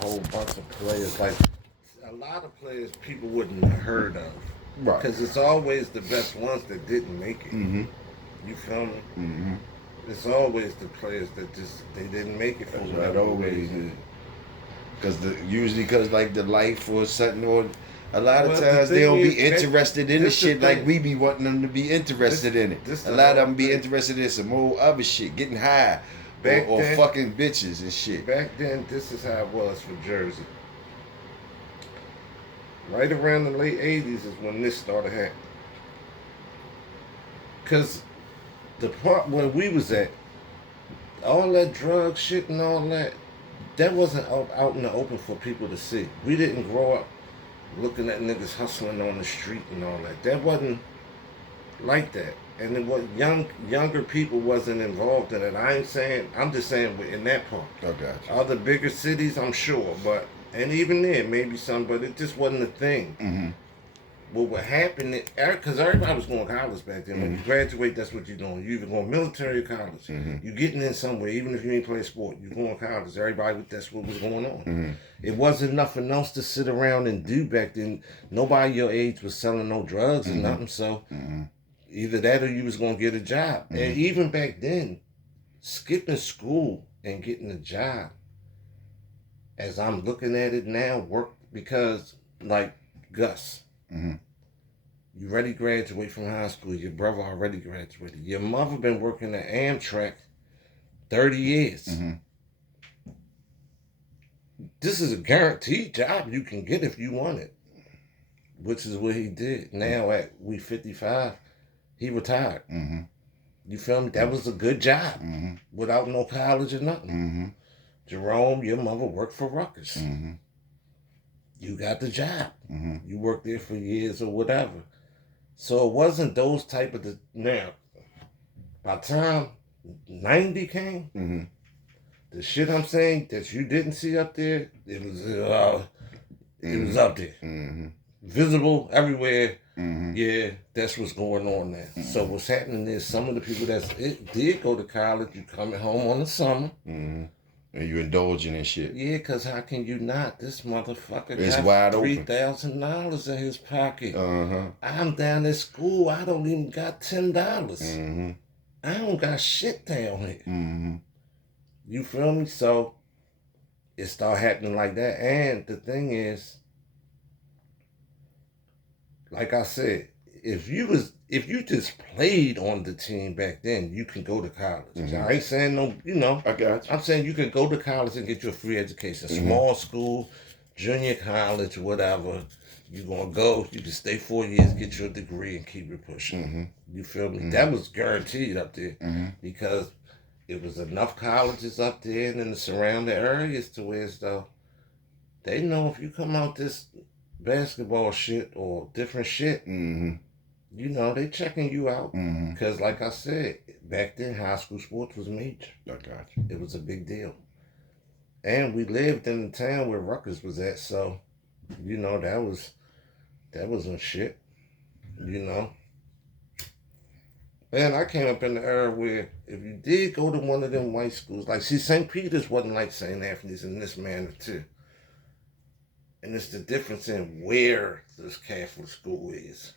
whole bunch of players. Like a lot of players people wouldn't have heard of. Right. Because it's always the best ones that didn't make it. Mm-hmm. You feel me? Mm-hmm. It's always the players that just they didn't make it for That's whatever right. Always reason. is. Because like the life or something, or a lot of Well, the times they thing don't be is, interested in the this the shit like thing. we be wanting them to be interested in it. This A the lot of whole them be thing. interested in some old other shit, getting high, Back or then, fucking bitches and shit. back then, this is how it was for Jersey. Right around the late '80s is when this started happening. Cause the part where we was at, all that drug shit and all that, that wasn't out in the open for people to see. We didn't grow up looking at niggas hustling on the street and all that. That wasn't like that. And then what younger people wasn't involved in it. I'm just saying in that part. Oh, gotcha. Other bigger cities, I'm sure, but and even there, maybe some, but it just wasn't a thing. Mm-hmm. What happened, because everybody was going to college back then. When you graduate, that's what you're doing. You either going military or college. You're getting in somewhere, even if you ain't play sport. You're going to college. Everybody, that's what was going on. It wasn't nothing else to sit around and do back then. Nobody your age was selling no drugs or nothing, so either that or you was going to get a job. And even back then, skipping school and getting a job, as I'm looking at it now, worked because, like Gus, you already graduate from high school. Your brother already graduated. Your mother been working at Amtrak 30 years. This is a guaranteed job you can get if you want it, which is what he did. Now at we 55, he retired. You feel me? That was a good job without no college or nothing. Jerome, your mother worked for Rutgers. You got the job. You worked there for years or whatever. So it wasn't those type of now. By the time 90 came, the shit I'm saying that you didn't see up there, it was up there, visible everywhere. Yeah, that's what's going on now. So what's happening is some of the people that did go to college, you coming home on the summer. And you indulging in shit. Yeah, because how can you not? This motherfucker It's got wide open. $3,000 in his pocket. I'm down at school. I don't even got $10. I don't got shit down here. You feel me? So it started happening like that. And the thing is, like I said, if you just played on the team back then, you can go to college. I ain't saying no, I got you. I'm saying you can go to college and get your free education. Small school, junior college, whatever. You're going to go, you can stay 4 years, get your degree, and keep it pushing. You feel me? That was guaranteed up there because it was enough colleges up there and in the surrounding areas to where it's though they know if you come out this basketball shit or different shit, they checking you out. Because like I said, back then high school sports was major. I got you. It was a big deal. And we lived in the town where Rutgers was at, so, that wasn't shit, Man, I came up in the era where if you did go to one of them white schools, like, see, St. Peter's wasn't like St. Anthony's in this manner, too. And it's the difference in where this Catholic school is.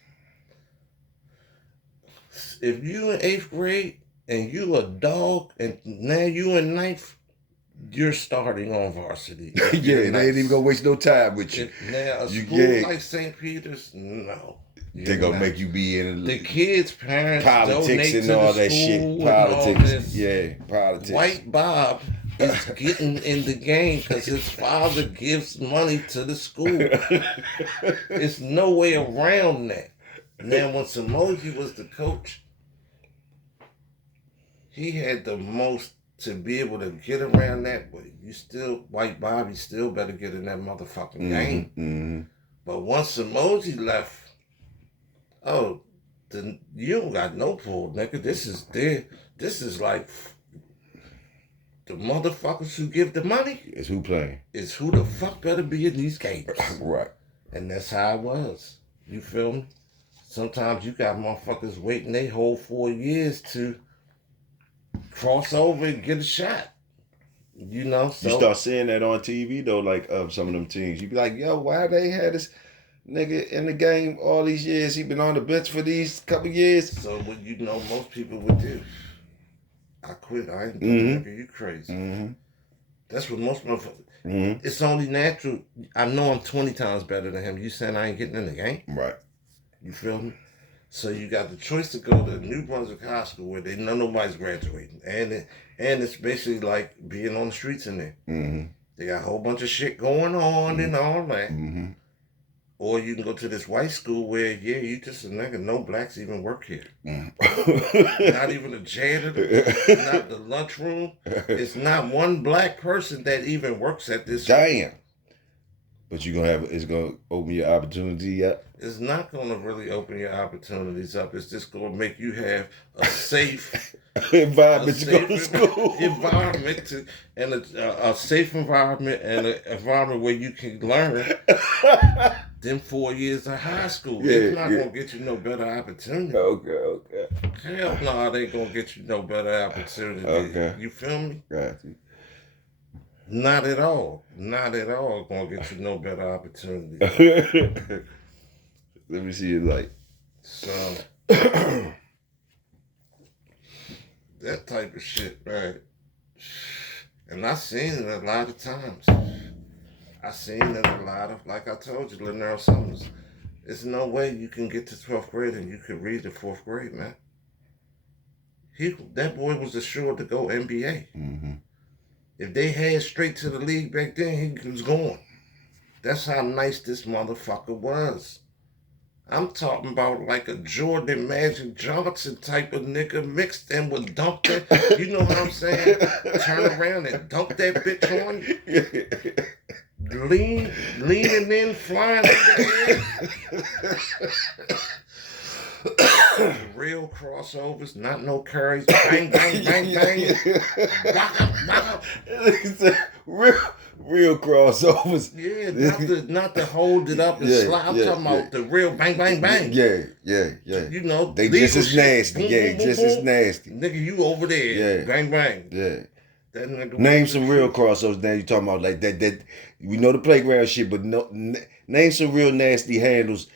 If you in 8th grade and you a dog and now you in 9th, you're starting on varsity. Yeah, they ain't even gonna waste no time with you. Now, a school like St. Peter's, no. They gonna make you be in the kids' parents politics and all that shit. Politics, yeah, politics. White Bob is getting in the game because his father gives money to the school. There's no way around that. Now, when Samoji was the coach, he had the most to be able to get around that. But White Bobby still better get in that motherfucking game. But once Samoji left, then you don't got no pull, nigga. This is like the motherfuckers who give the money. It's who playing. It's who the fuck better be in these games. Right. And that's how it was. You feel me? Sometimes you got motherfuckers waiting they whole 4 years to cross over and get a shot. You know, so you start seeing that on TV though, like some of them teams. You be like, yo, why they had this nigga in the game all these years? He been on the bench for these couple years. So what you know most people would do. I quit. I ain't doing nigga. You crazy. Mm-hmm. That's what most motherfuckers. Mm-hmm. It's only natural. I know I'm 20 times better than him. You saying I ain't getting in the game? Right. You feel me? So you got the choice to go to New Brunswick High School where nobody's graduating, and it's basically like being on the streets in there. Mm-hmm. They got a whole bunch of shit going on and all that. Mm-hmm. Or you can go to this white school where, yeah, you just a nigga. No blacks even work here. Not even a janitor. Not the lunchroom. It's not one black person that even works at this school. Damn. But it's gonna open your opportunity up. It's not gonna really open your opportunities up. It's just gonna make you have a safe environment to go to school. A safe environment and an environment where you can learn. Them 4 years of high school, it's not gonna get you no better opportunity. Okay. Hell no, they ain't gonna get you no better opportunity. Okay. You feel me? Got you. Not at all. Not at all gonna get you no better opportunity. Let me see it like. So that type of shit, right? And I seen it a lot of times. I seen it a lot of, like I told you, Lynell Summers. There's no way you can get to 12th grade and you can read the 4th grade, man. That boy was assured to go NBA. Mm-hmm. If they had straight to the league back then, he was going. That's how nice this motherfucker was. I'm talking about like a Jordan Magic Johnson type of nigga mixed in with dunk that. You know what I'm saying? Turn around and dunk that bitch on you. Leaning in, flying in the air. Real crossovers, not no curries. Bang, bang, bang, bang. Waka, real crossovers. Yeah, not to hold it up and slide. I'm talking about the real bang, bang, bang. Yeah. You know, they just as nasty. Boom, boom, just boom. as nasty. Nigga, you over there. Yeah. Bang, bang. Yeah. That nigga name some real crossovers. Now you talking about like that. We know the playground shit, but no, name some real nasty handles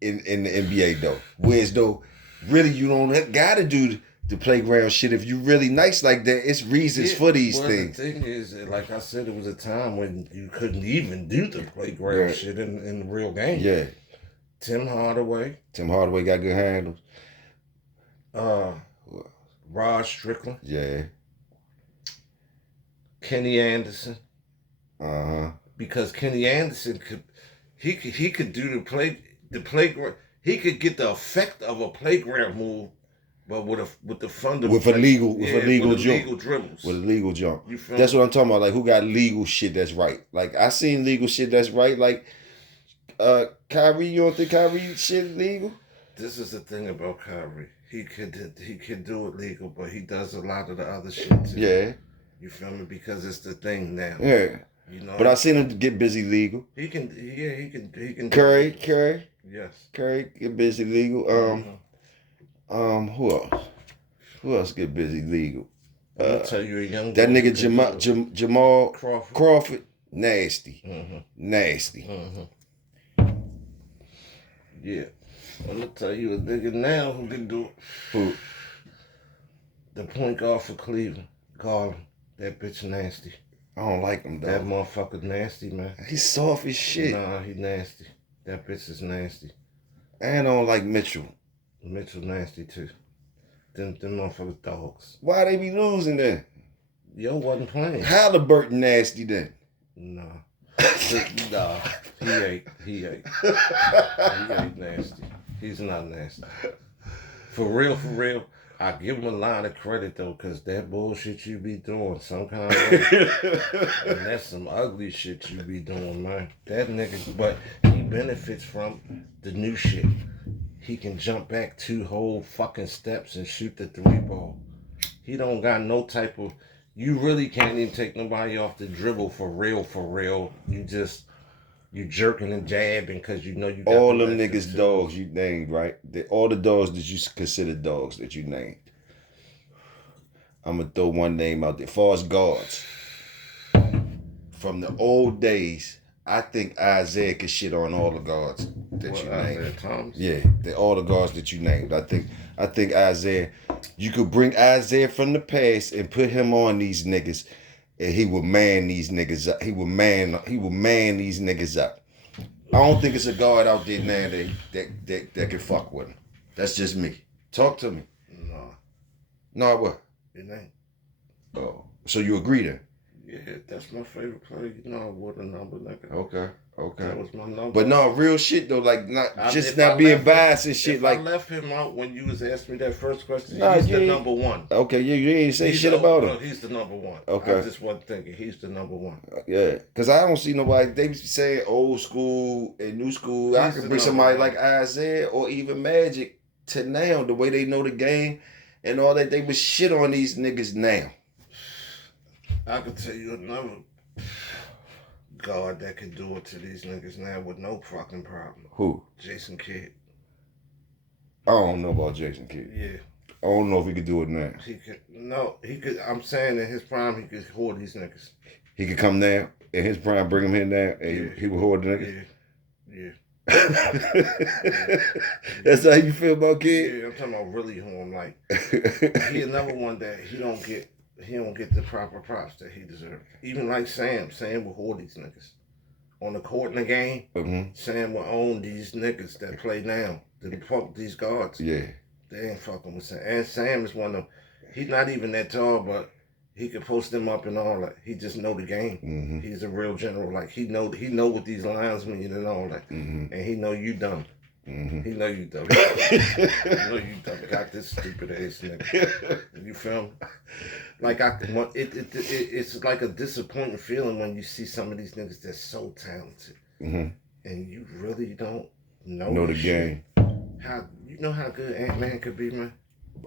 in the NBA though. Whereas though, really you don't gotta do the playground shit. If you really nice like that, it's reasons for these things. The thing is, like I said, it was a time when you couldn't even do the playground shit in the real game. Yeah. Tim Hardaway got good handles. Rod Strickland. Yeah. Kenny Anderson. Because Kenny Anderson could do the playground. He could get the effect of a playground move, but with a legal dribbles. With a legal jump. That's what I'm talking about. Like who got legal shit that's right. Like I seen legal shit that's right. Like Kyrie, you don't think Kyrie shit legal? This is the thing about Kyrie. He could do it legal, but he does a lot of the other shit too. Yeah. You feel me? Because it's the thing now. Yeah. You know. But I seen him get busy legal. He can. Curry. Yes. Curry get busy legal. Who else? Who else get busy legal? I'll tell you a young. That nigga Jamal Crawford. Nasty. Nasty. Yeah. I'm gonna tell you a nigga now who can do it. Who? The point guard for Cleveland. Garland. That bitch nasty. I don't like him though. That motherfucker nasty, man. He's soft as shit. Nah, he nasty. That bitch is nasty. And I don't like Mitchell. Mitchell nasty too. Them motherfuckers dogs. Why they be losing then? Yo wasn't playing. Halliburton nasty then. Nah. Nah. He ain't. He ain't nasty. He's not nasty. For real. I give him a line of credit though, cause that bullshit you be doing some kind of way. And that's some ugly shit you be doing, man. That nigga, but he benefits from the new shit. He can jump back 2 whole fucking steps and shoot the 3 ball. He don't got no type of. You really can't even take nobody off the dribble for real. You jerking and jabbing because you know you got all them niggas dogs you named, right? All the dogs that you consider dogs that you named. I'm going to throw one name out there. Far as guards. from the old days, I think Isaiah could shit on all the guards that you named. Thomas? Yeah, all the guards that you named. I think Isaiah, you could bring Isaiah from the past and put him on these niggas, and he would man these niggas up. He would man these niggas up. I don't think it's a guard out there now that can fuck with him. That's just me. Talk to me. No, what? It ain't. Oh, so you agree then? Yeah, that's my favorite player. You know, I wore the number, nigga. Okay. That was my number. But no, real shit though, like not being biased and shit. Like I left him out when you was asking me that first question. He's the number one. Okay, yeah, you ain't say shit about him. He's the number one. Okay. I just wasn't thinking he's the number one. Yeah, because I don't see nobody. They be saying old school and new school. I could bring somebody like Isaiah or even Magic to now, the way they know the game and all that. They would shit on these niggas now. I could tell you another guard that could do it to these niggas now with no fucking problem. Who? Jason Kidd. I don't know about Jason Kidd. Yeah. I don't know if he could do it now. He could. I'm saying in his prime, he could hold these niggas. He could come now in his prime, bring him in there, and he would hold the niggas. Yeah. That's how you feel about Kidd? Yeah, I'm talking about really who like. He another one that he don't get the proper props that he deserves. Even like Sam will hold these niggas. On the court in the game, Sam will own these niggas that play now. That fuck these guards. Yeah. They ain't fucking with Sam. And Sam is one of them. He's not even that tall, but he could post them up and all that. He just know the game. He's a real general. Like he know what these lines mean and all that. And he know you dumb. He know you dumb. He know you dumb. Got this stupid ass nigga. You feel me? Like it's like a disappointing feeling when you see some of these niggas that's so talented, and you really don't know the game. How you know how good Ant-Man could be, man?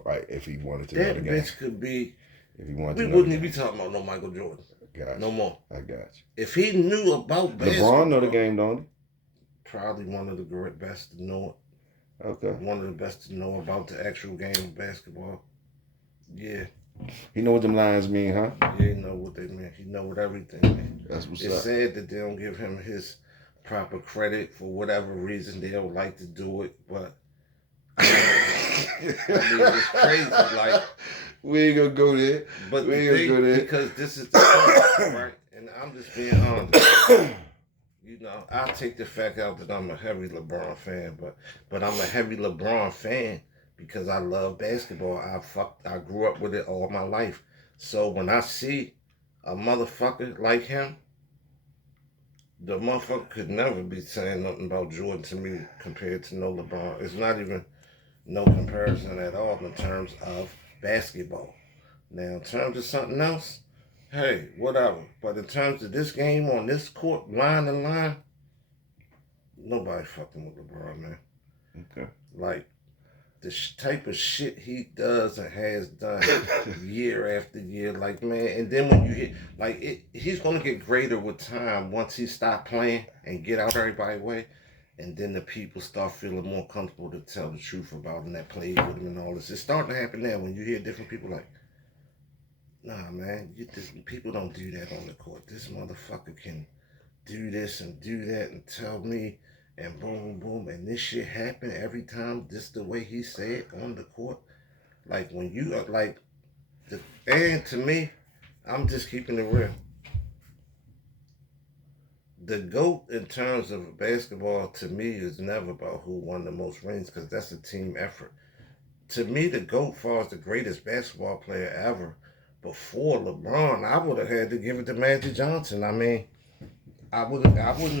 Right, if he wanted to know the game. That bitch could be. If he wanted we to know wouldn't even be talking about no Michael Jordan. Gotcha. No more. I got you. If he knew about basketball, LeBron know the game, don't he? Probably one of the best to know it. Okay. One of the best to know about the actual game of basketball. Yeah. He know what them lines mean, huh? Yeah, he know what they mean. He know what everything means. That's what's it's up. sad that they don't give him his proper credit for whatever reason they don't like to do it, but I mean, it's crazy. Like we ain't gonna go there. But we ain't gonna go there because this is the thing, right? And I'm just being honest. You know, I'll take the fact out that I'm a heavy LeBron fan, but I'm a heavy LeBron fan because I love basketball. I grew up with it all my life. So when I see a motherfucker like him, the motherfucker could never be saying nothing about Jordan to me compared to no LeBron. It's not even no comparison at all in terms of basketball. Now, in terms of something else, hey, whatever. But in terms of this game on this court, line to line, nobody fucking with LeBron, man. Okay. Like, the type of shit he does and has done year after year, like, man, and then when you hit, like, he's going to get greater with time once he stop playing and get out everybody's way, and then the people start feeling more comfortable to tell the truth about him that played with him and all this. It's starting to happen now when you hear different people like, nah, man, people don't do that on the court. This motherfucker can do this and do that and tell me and boom, boom, and this shit happen every time. This the way he said on the court. Like when you are like, and to me, I'm just keeping it real. The GOAT in terms of basketball to me is never about who won the most rings because that's a team effort. To me, the GOAT far as the greatest basketball player ever. Before LeBron, I would have had to give it to Magic Johnson. I mean, I would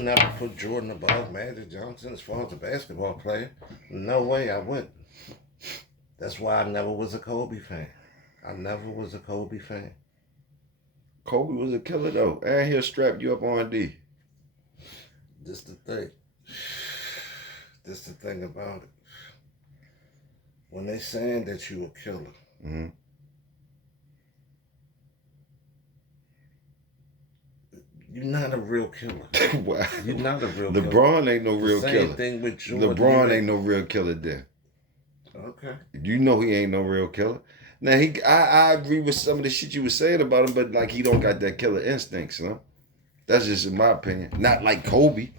never put Jordan above Magic Johnson as far as a basketball player. No way I wouldn't. That's why I never was a Kobe fan. I never was a Kobe fan. Kobe was a killer though, and he'll strap you up on D. This the thing. This the thing about it. When they saying that you a killer, you're not a real killer. Wow. You're not a real killer. LeBron ain't no real killer. Same thing with Jordan. LeBron ain't no real killer there. Okay. You know he ain't no real killer. Now I agree with some of the shit you were saying about him, but like he don't got that killer instincts, huh? That's just in my opinion. Not like Kobe.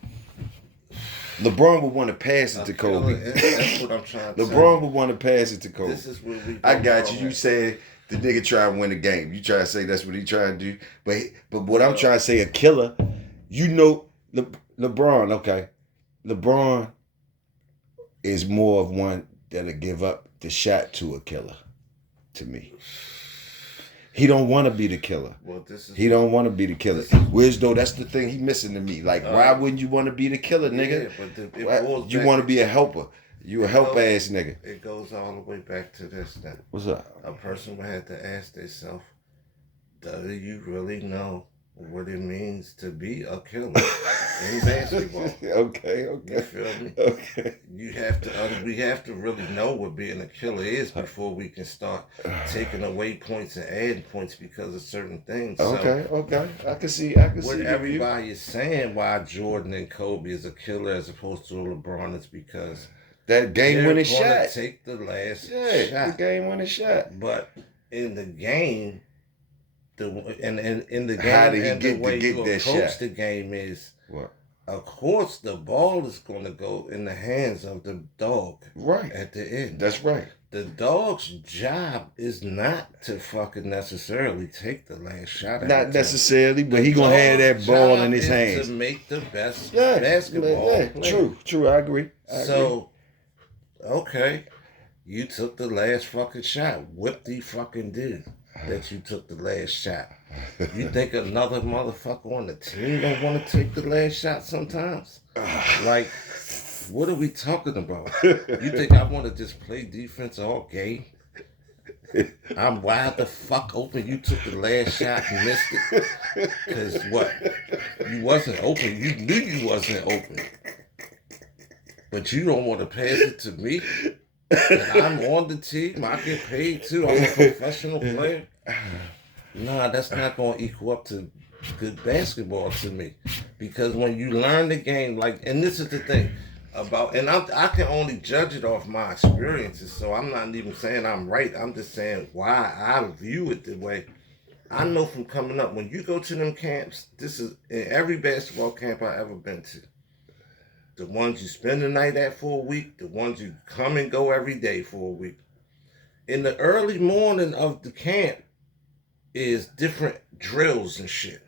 LeBron would want to pass it to Kobe. That's what I'm trying to LeBron would want to pass it to Kobe. This is where we I got you. You said the nigga try to win the game. You try to say that's what he trying to do. But what I'm trying to say, a killer, you know, LeBron, okay. LeBron is more of one that'll give up the shot to a killer, to me. He don't want to be the killer. He don't want to be the killer. Whereas though, that's the thing he missing to me. Like, why wouldn't you want to be the killer, nigga? Yeah, but you want to be a helper. You a help ass nigga. It goes all the way back to this. That what's up? A person would have to ask themselves, do you really know what it means to be a killer in basketball? Okay. You feel me? Okay. We have to really know what being a killer is before we can start taking away points and adding points because of certain things. Okay. I can see what everybody is saying why Jordan and Kobe is a killer as opposed to LeBron is because that game-winning shot. Take the last shot. The game-winning shot. But in the game, in the game, how did he and get the way to get you that approach shot? The game is, what? Of course, the ball is going to go in the hands of the dog. Right. At the end. That's right. The dog's job is not to fucking necessarily take the last shot. Not necessarily, but he gonna have that ball in his hands to make the best basketball. Yeah. True. I agree. Okay, you took the last fucking shot. What the fucking did that you took the last shot? You think another motherfucker on the team don't want to take the last shot sometimes? Like, what are we talking about? You think I want to just play defense all game? I'm wide the fuck open. You took the last shot and missed it. Because what? You wasn't open. You knew you wasn't open. But you don't want to pass it to me? And I'm on the team. I get paid too. I'm a professional player. Nah, that's not going to equal up to good basketball to me. Because when you learn the game, and this is the thing and I can only judge it off my experiences, so I'm not even saying I'm right. I'm just saying why I view it the way. I know from coming up, when you go to them camps, this is in every basketball camp I ever been to. The ones you spend the night at for a week, the ones you come and go every day for a week. In the early morning of the camp is different drills and shit.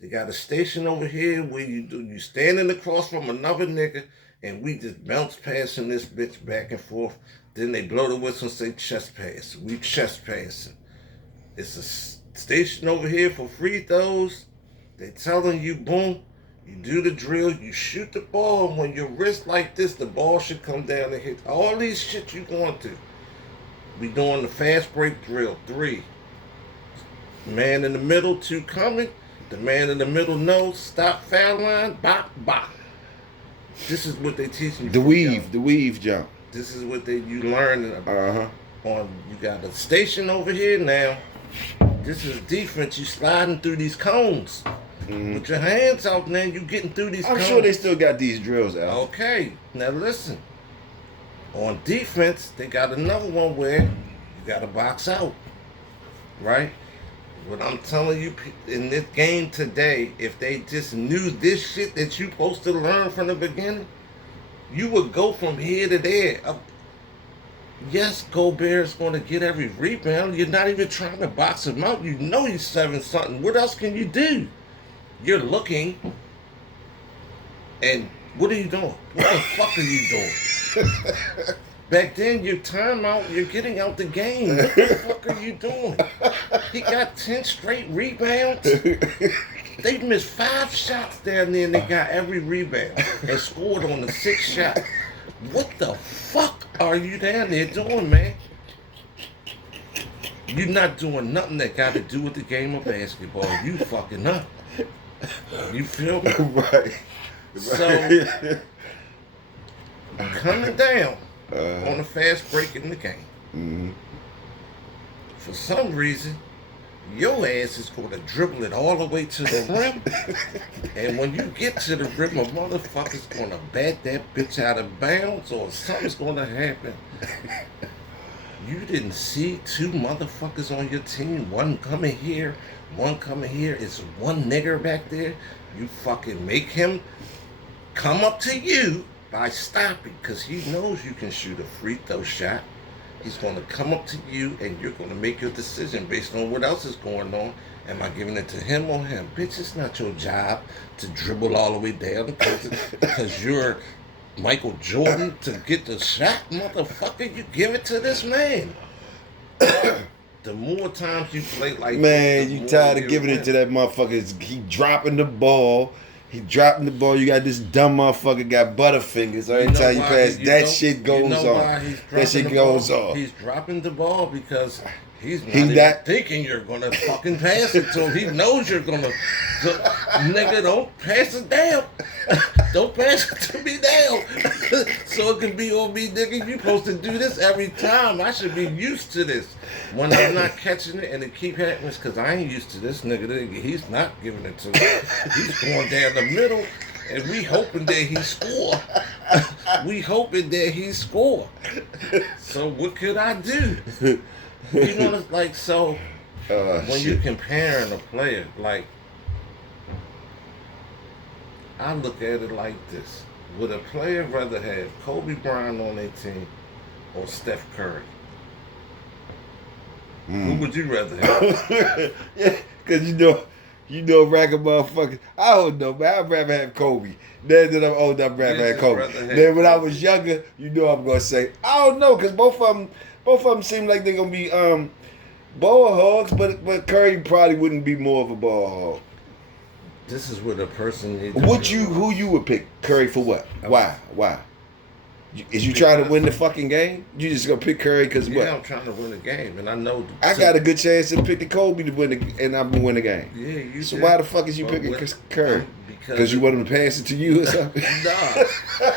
They got a station over here where you standing across from another nigga and we just bounce passing this bitch back and forth. Then they blow the whistle and say chest pass. We chest passing. It's a station over here for free throws. They telling you, boom, you do the drill, you shoot the ball. When your wrist like this, the ball should come down and hit. All these shit you going to. We doing the fast break drill, 3. Man in the middle, 2 coming. The man in the middle knows, stop foul line, bop, bop. This is what they teach you. The weave jump. This is what you learn about. You got a station over here now. This is defense. You sliding through these cones. With your hands out, man, you getting through these cones. I'm sure they still got these drills out. Okay, now listen. On defense, they got another one where you got to box out. Right? What I'm telling you, in this game today, if they just knew this shit that you supposed to learn from the beginning, you would go from here to there. Yes, Gobert's going to get every rebound. You're not even trying to box him out. You know he's 7-something. What else can you do? You're looking, and what are you doing? What the fuck are you doing? Back then, your timeout, you're getting out the game. What the fuck are you doing? He got 10 straight rebounds. They missed 5 shots down there, and they got every rebound and scored on the 6th shot. What the fuck are you down there doing, man? You're not doing nothing that got to do with the game of basketball. You fucking up. You feel me? Right. So, coming down on a fast break in the game. For some reason, your ass is going to dribble it all the way to the rim. And when you get to the rim, a motherfucker's going to bat that bitch out of bounds or something's going to happen. You didn't see 2 motherfuckers on your team, one coming here, one coming here. It's one nigger back there. You fucking make him come up to you by stopping, because he knows you can shoot a free throw shot. He's going to come up to you, and you're going to make your decision based on what else is going on. Am I giving it to him or him? Bitch, it's not your job to dribble all the way down because you're Michael Jordan to get the shot, motherfucker. You give it to this man. The more times you play like man, this, you tired of giving it to that motherfucker. He dropping the ball. You got this dumb motherfucker got butterfingers. Every time you pass, that shit goes on. That shit goes on. He's dropping the ball because he's not thinking you're gonna fucking pass it to him. He knows you're gonna. Nigga, don't pass it down. Don't pass it to me now. So it can be on me, nigga. You supposed to do this every time. I should be used to this. When I'm not catching it and it keep happening, it's because I ain't used to this nigga. He's not giving it to me. He's going down the middle, and we hoping that he score. We hoping that he score. So what could I do? You know, it's like, so when you're comparing a player, like, I look at it like this. Would a player rather have Kobe Bryant on their team or Steph Curry? Who would you rather have? Yeah, because you know, ragged motherfuckers. I don't know, man. I'd rather have Kobe. Then I'm old, I'd rather have Kobe. Then when I was younger, you know I'm gonna say, I don't know, because both of them seem like they're gonna be ball hogs, but Curry probably wouldn't be more of a ball hog. This is what a person needs. Who you would pick? Curry for what? Why? Is you trying to win the fucking game? You just gonna pick Curry because what? Yeah, I'm trying to win the game, and I know. I got a good chance to pick the Kobe to win and I'm gonna win the game. Yeah, you. So why the fuck is you picking Curry? Because you want him to pass it to you or something? Nah,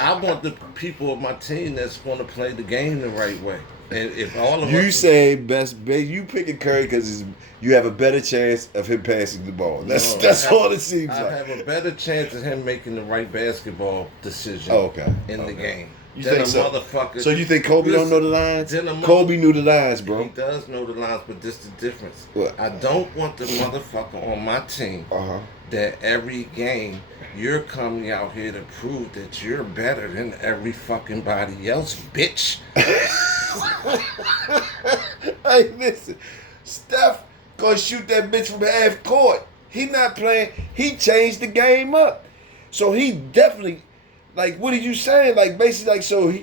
I want the people of my team that's going to play the game the right way. And if all of you us say you picking Curry because you have a better chance of him passing the ball. That's all it seems like. I have a better chance of him making the right basketball decision in the game. You think so? Motherfucker. So you think Kobe don't know the lines? Kobe knew the lines, bro. He does know the lines, but this is the difference. What? I don't want the motherfucker on my team that every game you're coming out here to prove that you're better than every fucking body else, bitch. Hey, listen. Steph gonna shoot that bitch from half court. He not playing. He changed the game up. So he definitely... Like, what are you saying? Like, basically, like, so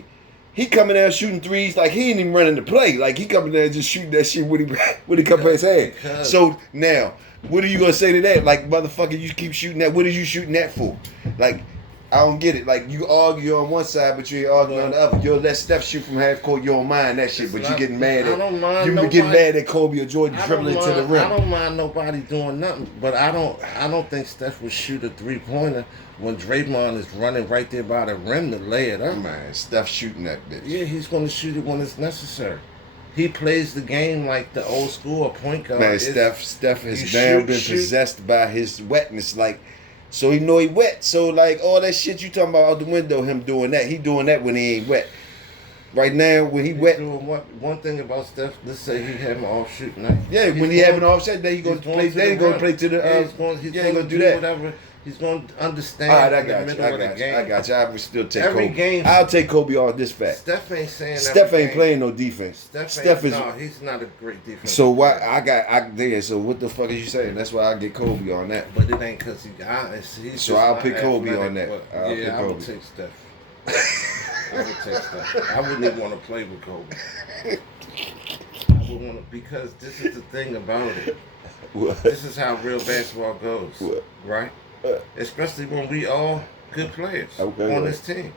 he coming out shooting threes, like, he ain't even running the play. Like, he coming there just shooting that shit when he come past his head. So, now, what are you going to say to that? Like, motherfucker, you keep shooting that. What are you shooting that for? Like, I don't get it. Like, you argue on one side, but you ain't arguing on the other. You'll let Steph shoot from half court. You don't mind that shit, but you getting mad at... You getting mad at Kobe or Jordan dribbling to the rim. I don't mind nobody doing nothing, but I don't think Steph would shoot a three-pointer when Draymond is running right there by the rim to lay it up. Man, Steph shooting that bitch. Yeah, he's going to shoot it when it's necessary. He plays the game like the old school point guard. Man, Steph has now been possessed by his wetness. Like, so he know he wet. So, like, all that shit you talking about out the window, him doing that. He doing that when he ain't wet. Right now, when he wet. Doing one thing about Steph, let's say he have an off shoot night. Yeah, when he have an offset, then he going to play. Then he going to play to the. He's going to do that. Whatever. He's going to understand. All right, I got you. I would still take every Kobe. Game, I'll take Kobe on this fact. Steph ain't saying. Steph ain't playing no defense. Steph is. No, he's not a great defense. So why So what the fuck is you saying? That's why I get Kobe on that. But it ain't because he's. So I'll pick Kobe on that. I would take Steph. I would take Steph. I wouldn't even want to play with Kobe. I would want to, because this is the thing about it. What? This is how real basketball goes. What? Right? Especially when we all good players on this team.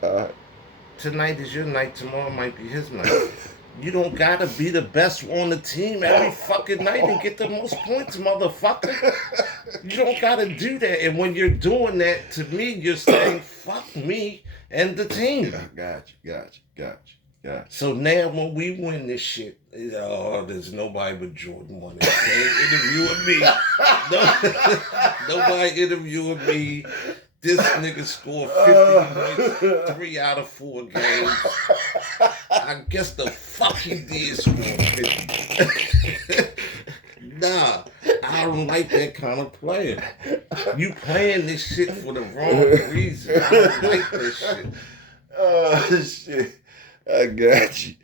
Tonight is your night, tomorrow might be his night. You don't gotta be the best on the team every fucking night and get the most points, motherfucker. You don't gotta do that. And when you're doing that, to me, you're saying, fuck me and the team. Got you. So now when we win this shit, there's nobody but Jordan won it. They interviewing me. Nobody interviewing me. This nigga scored 50 points 3 out of 4 games. I guess the fuck he did score 50. Nah, I don't like that kind of player. You playing this shit for the wrong reason. I don't like this shit. Oh shit! I got you.